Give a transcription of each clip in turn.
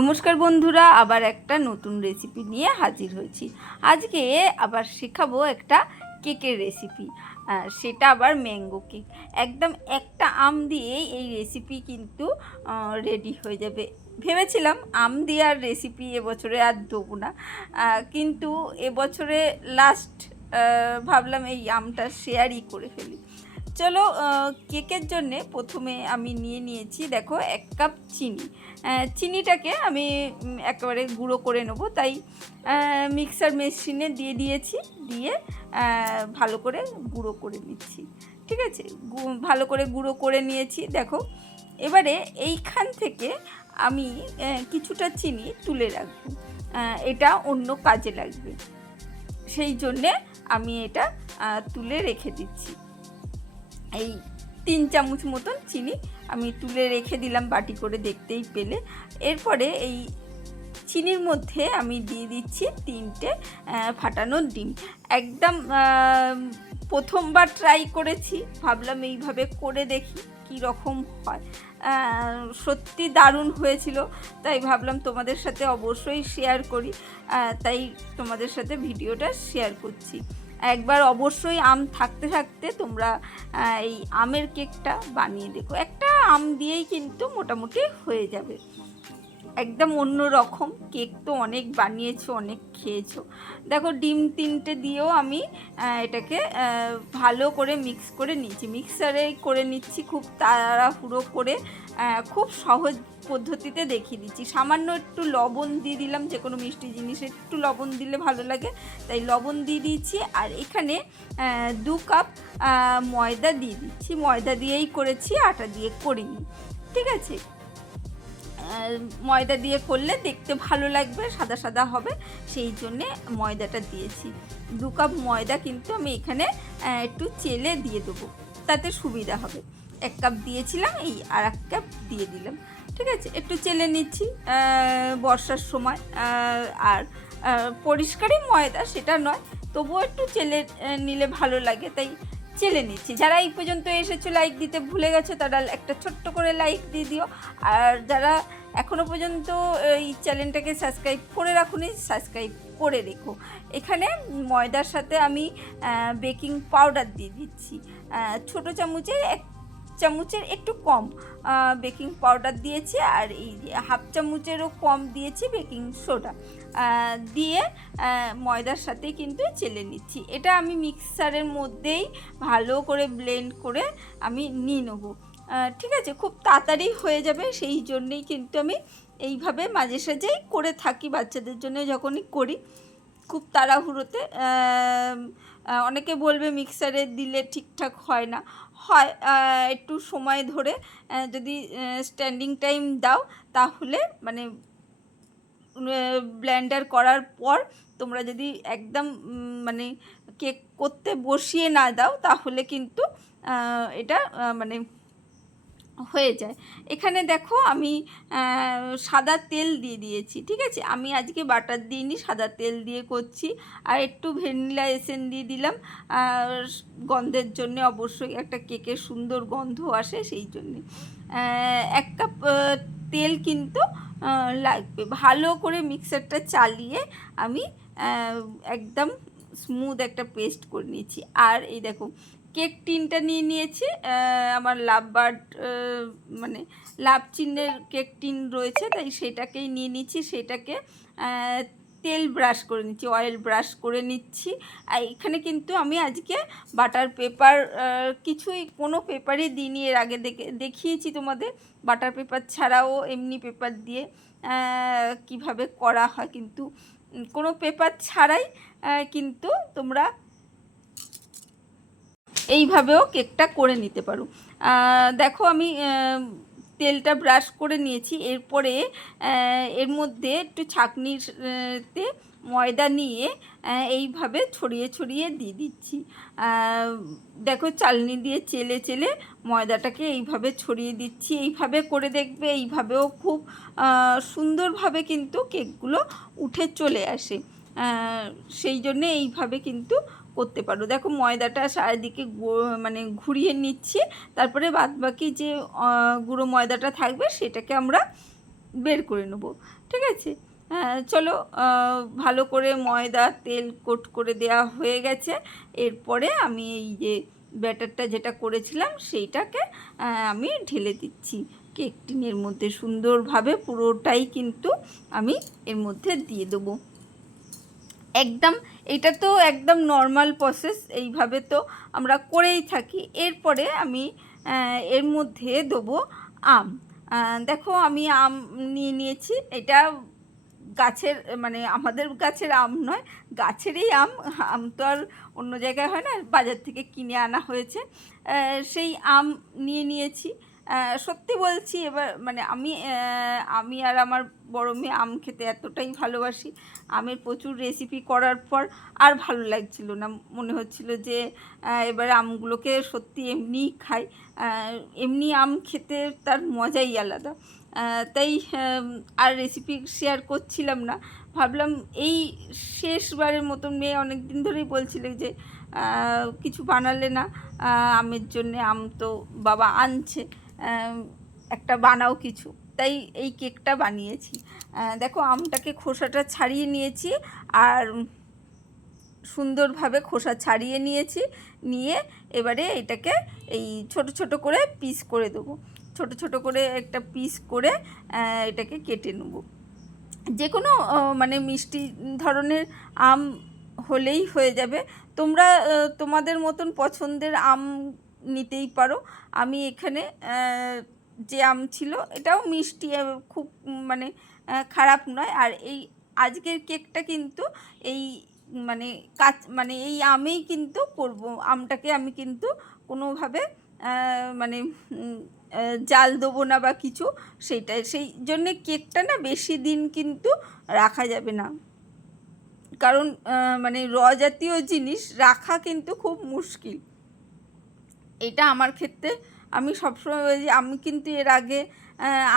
নমস্কার বন্ধুরা, আবার একটা নতুন রেসিপি নিয়ে হাজির হয়েছি। আজকে আবার শেখাবো একটা কেকের রেসিপি, সেটা আবার ম্যাঙ্গো কেক। একদম একটা আম দিয়েই এই রেসিপি কিন্তু রেডি হয়ে যাবে। ভেবেছিলাম আম দিয়ে আর রেসিপি এবছরে আর দেবো না, কিন্তু এবছরে লাস্ট ভাবলাম এই আমটা শেয়ারই করে ফেলি। চলো, কেকের জন্যে প্রথমে আমি নিয়েছি, দেখো 1 কাপ চিনি। চিনিটাকে আমি একেবারে গুঁড়ো করে নেবো, তাই মিক্সার মেশিনে দিয়েছি, দিয়ে ভালো করে গুঁড়ো করে নিচ্ছি। ঠিক আছে, ভালো করে গুঁড়ো করে নিয়েছি। দেখো, এবারে এইখান থেকে আমি কিছুটা চিনি তুলে রাখবো, এটা অন্য কাজে লাগবে, সেই জন্যে আমি এটা তুলে রেখে দিচ্ছি। এই 3 চামচ মতন চিনি আমি তুলে রেখে দিলাম বাটি করে, দেখতেই পেলে। এরপরে এই চিনির মধ্যে আমি দিয়ে দিচ্ছি 3টে ফাটানো ডিম। একদম প্রথমবার ট্রাই করেছি, ভাবলাম এইভাবে করে দেখি কী রকম হয়। সত্যি দারুণ হয়েছিল, তাই ভাবলাম তোমাদের সাথে অবশ্যই শেয়ার করি, তাই তোমাদের সাথে ভিডিওটা শেয়ার করছি। একবার অবশ্যই আম থাকতে থাকতে তোমরা এই আমের কেকটা বানিয়ে দেখো। একটা আম দিয়েই কিন্তু মোটামুটি হয়ে যাবে। একদম অন্য রকম কেক, তো অনেক বানিয়েছো, অনেক খেয়েছো। দেখো, ডিম 3টে দিয়েও আমি এটাকে ভালো করে মিক্স করে নিচ্ছি, মিক্সারে করে নিচ্ছি, খুব তাড়াহুড়ো করে, খুব সহজ পদ্ধতিতে দেখিয়ে দিচ্ছি। সামান্য একটু লবণ দিয়ে দিলাম, যে কোনো মিষ্টি জিনিসে একটু লবণ দিলে ভালো লাগে, তাই লবণ দিয়ে দিয়েছি। আর এখানে 2 কাপ ময়দা দিয়ে দিচ্ছি। ময়দা দিয়েই করেছি, আটা দিয়ে করিনি। ঠিক আছে, ময়দা দিয়ে করলে দেখতে ভালো লাগবে, সাদা সাদা হবে, সেই জন্যে ময়দাটা দিয়েছি। 2 কাপ ময়দা কিন্তু আমি এখানে একটু চেলে দিয়ে দেবো, তাতে সুবিধা হবে। 1 কাপ দিয়েছিলাম, এই আর 1 কাপ দিয়ে দিলাম। ঠিক আছে, একটু চেলে নিচ্ছি, বর্ষার সময় আর পরিষ্কারই ময়দা সেটা নয়, তবুও একটু চেলে নিলে ভালো লাগে, তাই চেলে নিচ্ছি। যারা এই পর্যন্ত এসেছো, লাইক দিতে ভুলে গেছো, তারা একটা ছোট্ট করে লাইক দিয়ে দিও। আর যারা এখনও পর্যন্ত এই চ্যানেলটাকে সাবস্ক্রাইব করে রাখুনি, সাবস্ক্রাইব করে রেখো। এখানে ময়দার সাথে আমি বেকিং পাউডার দিয়ে দিচ্ছি, ছোটো চামচের 1 চামচের একটু কম বেকিং পাউডার দিয়েছি, আর এই 1/2 চামচেরও কম দিয়েছি বেকিং সোডা দিয়ে ময়দার সাথে কিন্তু চেলে নিচ্ছি। এটা আমি মিক্সারের মধ্যেই ভালো করে ব্লেন্ড করে আমি নিয়ে নেবো। ঠিক আছে, খুব তাড়াতাড়ি হয়ে যাবে, সেই জন্যেই কিন্তু আমি এইভাবে মাঝে সাঝেই করে থাকি, বাচ্চাদের জন্য যখনই করি খুব তাড়াহুড়োতে। অনেকে বলবে মিক্সারে দিলে ঠিকঠাক হয় না, হয় একটু সময় ধরে যদি স্ট্যান্ডিং টাইম দাও, তাহলে মানে ব্লেন্ডার করার পর তোমরা যদি একদম মানে কেক করতে বসিয়ে না দাও, তাহলে কিন্তু এটা মানে হয়ে যায়। এখানে দেখো, আমি সাদা তেল দিয়ে দিয়েছি। ঠিক আছে, আমি আজকে বাটার দিইনি, সাদা তেল দিয়ে করছি। আর একটু ভ্যানিলা এসেন্স দিয়ে দিলাম, গন্ধের জন্য, অবশ্যই একটা কেকের সুন্দর গন্ধ আসে, সেই জন্যে। 1 কাপ তেল কিন্তু লাগবে। ভালো করে মিক্সারটা চালিয়ে আমি একদম স্মুথ একটা পেস্ট করে নিয়েছি। আর এই দেখো, কেক টিনটা নিয়েছি, আমার লাভ বার্ড মানে লাভ চিহ্নের কেক টিন রয়েছে, তাই সেটাকেই নিয়ে নিচ্ছি। সেটাকে তেল ব্রাশ করে নিচ্ছি, অয়েল ব্রাশ করে নিচ্ছি। আর এখানে কিন্তু আমি আজকে বাটার পেপার কিছুই, কোনো পেপারই দিইনি। এর আগে দেখিয়েছি তোমাদের বাটার পেপার ছাড়াও এমনি পেপার দিয়ে কিভাবে করা হয়, কিন্তু কোনো পেপার ছাড়াই কিন্তু তোমরা এইভাবেও কেকটা করে নিতে পারো। দেখো, আমি তেলটা ব্রাশ করে নিয়েছি। এরপরে এর মধ্যে একটু ছাঁকনিতে ময়দা নিয়ে এইভাবে ছড়িয়ে ছড়িয়ে দিয়ে দিচ্ছি। দেখো, চালনি দিয়ে চেলে চেলে ময়দাটাকে এইভাবে ছড়িয়ে দিচ্ছি। এইভাবে করে দেখবে, এইভাবেও খুব সুন্দরভাবে কিন্তু কেকগুলো উঠে চলে আসে, সেই জন্যে এইভাবে কিন্তু করতে পারো। দেখো, ময়দাটা চারিদিকে মানে ঘুরিয়ে নিচ্ছি, তারপরে বাদবাকি যে গুঁড়ো ময়দাটা থাকবে সেটাকে আমরা বের করে নেব। ঠিক আছে। চলো, ভালো করে ময়দা তেল কোট করে দেওয়া হয়ে গেছে। এরপরে আমি এই যে ব্যাটারটা যেটা করেছিলাম সেইটাকে আমি ঢেলে দিচ্ছি কেক টিনের মধ্যে সুন্দরভাবে, পুরোটাই কিন্তু আমি এর মধ্যে দিয়ে দেবো। একদম এটা তো একদম নর্মাল প্রসেস, এইভাবে তো আমরা করেই থাকি। এরপরে আমি এর মধ্যে দেবো আম। দেখো আমি আম নিয়ে নিয়েছি, এটা গাছের মানে আমাদের গাছের আম নয়, গাছেরই আম। আম তো আর অন্য জায়গায় হয় না, বাজার থেকে কিনে আনা হয়েছে। সেই আম নিয়ে নিয়েছি। সত্যি বলছি, এবার মানে আমি আর আমার বড় মেয়ে আম খেতে এতটাই ভালোবাসি, আমের প্রচুর রেসিপি করার পর আর ভালো লাগছিল না, মনে হচ্ছিল যে এবার আমগুলোকে সত্যি এমনিই খাই। এমনি আম খেতে তার মজাই আলাদা। তাই আর রেসিপি শেয়ার করছিলাম না, ভাবলাম এই শেষবারের মতন। মেয়ে অনেক দিন ধরেই বলছিল যে কিছু বানালে না আমের জন্যে, আম তো বাবা আনছে, একটা বানাও কিছু। তাই এই কেকটা বানিয়েছি। দেখো আমটাকে খোসাটা ছাড়িয়ে নিয়েছি, আর সুন্দরভাবে খোসা ছাড়িয়ে নিয়েছি। নিয়ে এবারে এটাকে এই ছোট ছোট করে পিস করে দেবো, ছোট ছোট করে একটা পিস করে এটাকে কেটে নেব। যে কোনো মানে মিষ্টি ধরনের আম হলেই হয়ে যাবে। তোমরা তোমাদের মতন পছন্দের আম নিতেই পারো। আমি এখানে যে আম ছিল এটাও মিষ্টি, খুব মানে খারাপ নয়। আর এই আজকের কেকটা কিন্তু এই মানে মানে এই আমেই কিন্তু করব। আমটাকে আমি কিন্তু কোনোভাবে মানে জাল দেবো না বা কিছু, সেই জন্যে কেকটা না বেশি দিন কিন্তু রাখা যাবে না, কারণ মানে জাতীয় জিনিস রাখা কিন্তু খুব মুশকিল। এটা আমার ক্ষেত্রে আমি সবসময় আমি কিন্তু এর আগে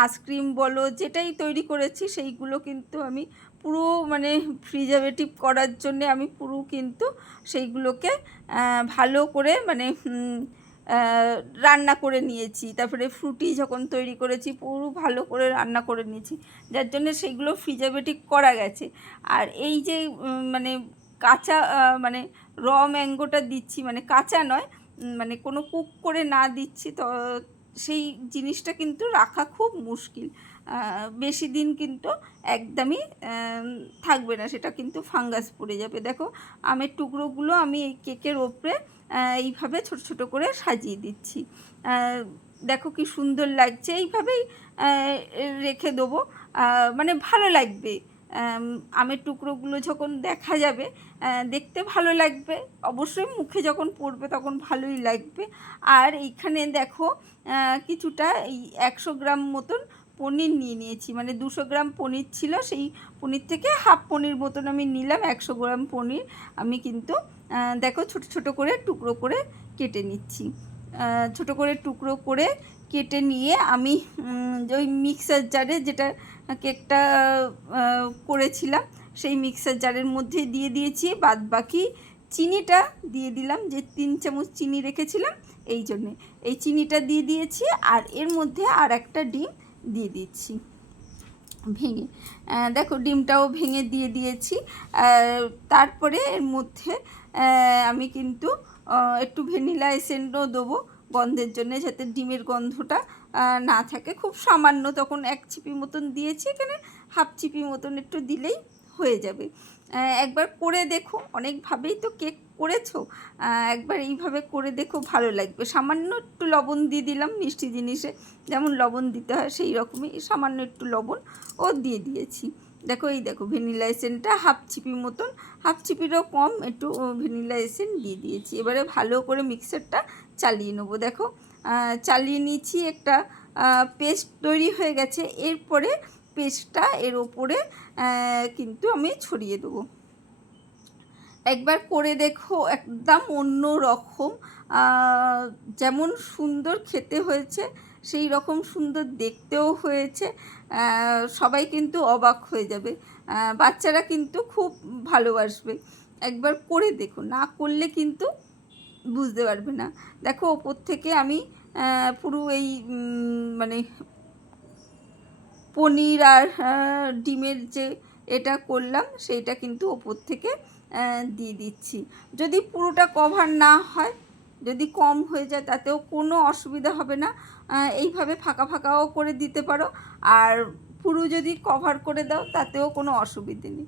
আইসক্রিম বলো যেটাই তৈরি করেছি সেইগুলো কিন্তু আমি পুরো মানে প্রিজারভেটিভ করার জন্যে আমি পুরো কিন্তু সেইগুলোকে ভালো করে মানে রান্না করে নিয়েছি। তারপরে ফ্রুটি যখন তৈরি করেছি পুরো ভালো করে রান্না করে নিয়েছি, যার জন্য সেইগুলো প্রিজারভেটিভ করা গেছে। আর এই যে মানে কাঁচা মানে ম্যাঙ্গোটা দিচ্ছি, মানে কাঁচা নয়, মানে কোনো কুক করে না দিচ্ছি, তো সেই জিনিসটা কিন্তু রাখা খুব মুশকিল। বেশি দিন কিন্তু একদমই থাকবে না, সেটা কিন্তু ফাঙ্গাস পড়ে যাবে। দেখো আমের টুকরোগুলো আমি এই কেকের ওপরে এইভাবে ছোট ছোট করে সাজিয়ে দিচ্ছি। দেখো কি সুন্দর লাগছে, এইভাবেই রেখে দেবো, মানে ভালো লাগবে। আমের টুকরোগুলো যখন দেখা যাবে দেখতে ভালো লাগবে, অবশ্যই মুখে যখন পড়বে তখন ভালোই লাগবে। আর এইখানে দেখো কিছুটা এই 100 গ্রাম মতন পনির নিয়ে নিয়েছি, মানে 200 গ্রাম পনির ছিল, সেই পনির থেকে হাফ পনির মতন আমি নিলাম। 100 গ্রাম পনির আমি কিন্তু দেখো ছোট ছোট করে টুকরো করে কেটে নিচ্ছি। ছোট করে টুকরো করে কেটে নিয়ে আমি ওই মিক্সার জারে যেটা কেকটা করেছিলাম সেই মিক্সার জারের মধ্যে দিয়ে দিয়েছি। বাদ বাকি চিনিটা দিয়ে দিলাম, যে 3 চামচ চিনি রেখেছিলাম এই জন্যে এই চিনিটা দিয়ে দিয়েছি। আর এর মধ্যে আর একটা ডিম দিয়ে দিচ্ছি ভেঙে। দেখো ডিমটাও ভেঙে দিয়ে দিয়েছি। তারপরে এর মধ্যে আমি কিন্তু একটু ভ্যানিলা এসেন্সও দেবো গন্ধের জন্যে, যাতে ডিমের গন্ধটা না থাকে। খুব সামান্য, তখন 1 চিপি মতন দিয়েছি, এখানে হাফ চিপি মতন একটু দিলেই হয়ে যাবে। একবার করে দেখো, অনেকভাবেই তো কেক করেছো, একবার এইভাবে করে দেখো, ভালো লাগবে। সামান্য একটু লবণ দিয়ে দিলাম, মিষ্টি জিনিসে যেমন লবণ দিতে হয় সেই রকমই সামান্য একটু লবণ ও দিয়ে দিয়েছি। দেখো এই দেখো ভ্যানিলা এসেন্সটা হাফ চিপি মতন, হাফ চিপিরও কম একটু ভ্যানিলা এসেন্স দিয়ে দিয়েছি। এবারে ভালো করে মিক্সারটা চালিয়ে নেবো। দেখো চালিয়ে নিয়েছি, একটা পেস্ট তৈরি হয়ে গেছে। এরপরে পেস্টটা এর ওপরে কিন্তু আমি ছড়িয়ে দেবো। একবার করে দেখো, একদম অন্য রকম, যেমন সুন্দর খেতে হয়েছে সেই রকম সুন্দর দেখতেও হয়েছে। সবাই কিন্তু অবাক হয়ে যাবে, বাচ্চারা কিন্তু খুব ভালোবাসবে। একবার করে দেখো, না করলে কিন্তু বুঝতে পারবে না। দেখো ওপর থেকে আমি পুরো এই মানে পনির আর ডিমের যে এটা করলাম সেইটা কিন্তু ওপর থেকে দিয়ে দিচ্ছি। যদি পুরোটা কভার না হয়, যদি কম হয়ে যায় তাতেও কোনো অসুবিধা হবে না, এইভাবে ফাঁকা ফাঁকাও করে দিতে পারো। আর পুরো যদি কভার করে দাও তাতেও কোনো অসুবিধে নেই।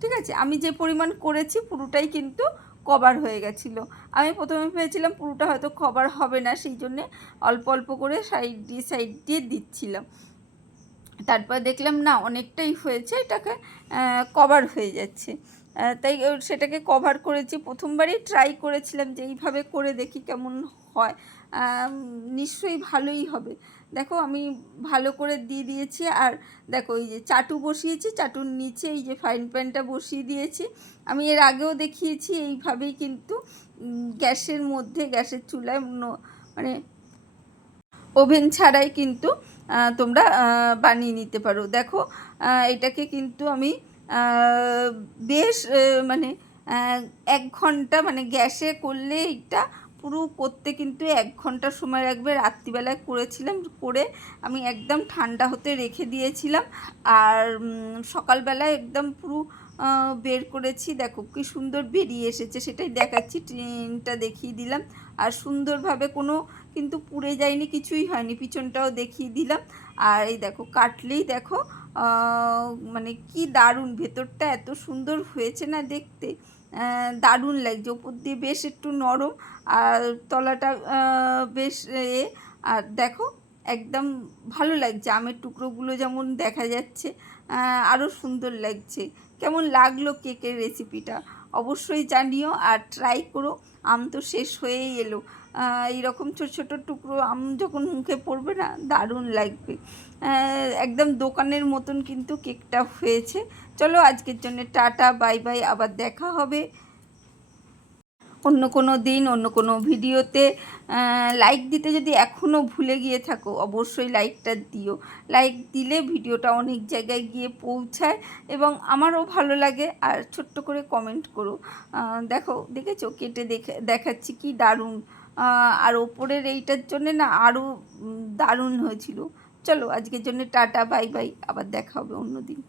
ঠিক আছে, আমি যে পরিমাণ করেছি পুরোটাই কিন্তু কভার হয়ে গেছিলো। আমি প্রথমে ভেবেছিলাম পুরোটা হয়তো কভার হবে না, সেই জন্যে অল্প অল্প করে সাইড দিয়ে দিচ্ছিলাম। তারপর দেখলাম না অনেকটাই হয়েছে, এটাকে কভার হয়ে যাচ্ছে, তাই সেটাকে কভার করেছি। প্রথমবারই ট্রাই করেছিলাম যে এইভাবে করে দেখি কেমন হয়, নিশ্চয়ই ভালোই হবে। দেখো আমি ভালো করে দিয়ে দিয়েছি। আর দেখো এই যে চাটু বসিয়েছি, চাটুর নিচে এই যে ফ্রাইং প্যানটা বসিয়ে দিয়েছি। আমি এর আগেও দেখিয়েছি এইভাবেই কিন্তু গ্যাসের মধ্যে, গ্যাসের চুলায় মানে ওভেন ছাড়াই কিন্তু তোমরা বানিয়ে নিতে পারো। দেখো এটাকে কিন্তু আমি বেশ মানে 1 ঘন্টা, মানে গ্যাসে করলে এটা পুরো করতে কিন্তু 1 ঘন্টা সময় লাগবে। রাত্রিবেলায় করেছিলাম, করে আমি একদম ঠান্ডা হতে রেখে দিয়েছিলাম। আর সকালবেলায় একদম পুরো বের করেছি। দেখো কি সুন্দর বেরিয়ে এসেছে, সেটাই দেখাচ্ছি, ট্রেনটা দেখিয়ে দিলাম। আর সুন্দরভাবে কোনো কিন্তু পুড়ে যায়নি, কিছুই হয়নি, পিছনটাও দেখিয়ে দিলাম। আর এই দেখো কাটলেই দেখো মানে কি দারুণ, ভেতরটা এত সুন্দর হয়েছে না দেখতে, দারুণ লাগছে। ওপর দিয়ে বেশ একটু নরম আর তলাটা বেশ আর দেখো একদম ভালো লাগছে, আমের টুকরোগুলো যেমন দেখা যাচ্ছে, আরও সুন্দর লাগছে। কেমন লাগলো কেকের রেসিপিটা অবশ্যই জানিও আর ট্রাই করো। আম তো শেষ হয়েই এলো, এইরকম ছোটো ছোটো টুকরো আম যখন মুখে পড়বে না দারুণ লাগবে, একদম দোকানের মতন কিন্তু কেকটা হয়েছে। চলো আজকের জন্য টাটা, বাই বাই, আবার দেখা হবে অন্য কোনো দিন অন্য কোনো ভিডিওতে। লাইক দিতে যদি এখনও ভুলে গিয়ে থাকো অবশ্যই লাইকটা দিও, লাইক দিলে ভিডিওটা অনেক জায়গায় গিয়ে পৌঁছায় এবং আমারও ভালো লাগে। আর ছোট্ট করে কমেন্ট করো। দেখো দেখেছো কেটে দেখাচ্ছি কি দারুণ, আর ওপরের এইটার জন্যে না আরও দারুণ হয়েছিল। চলো আজকের জন্য টাটা, বাই বাই, আবার দেখা হবে অন্য দিন।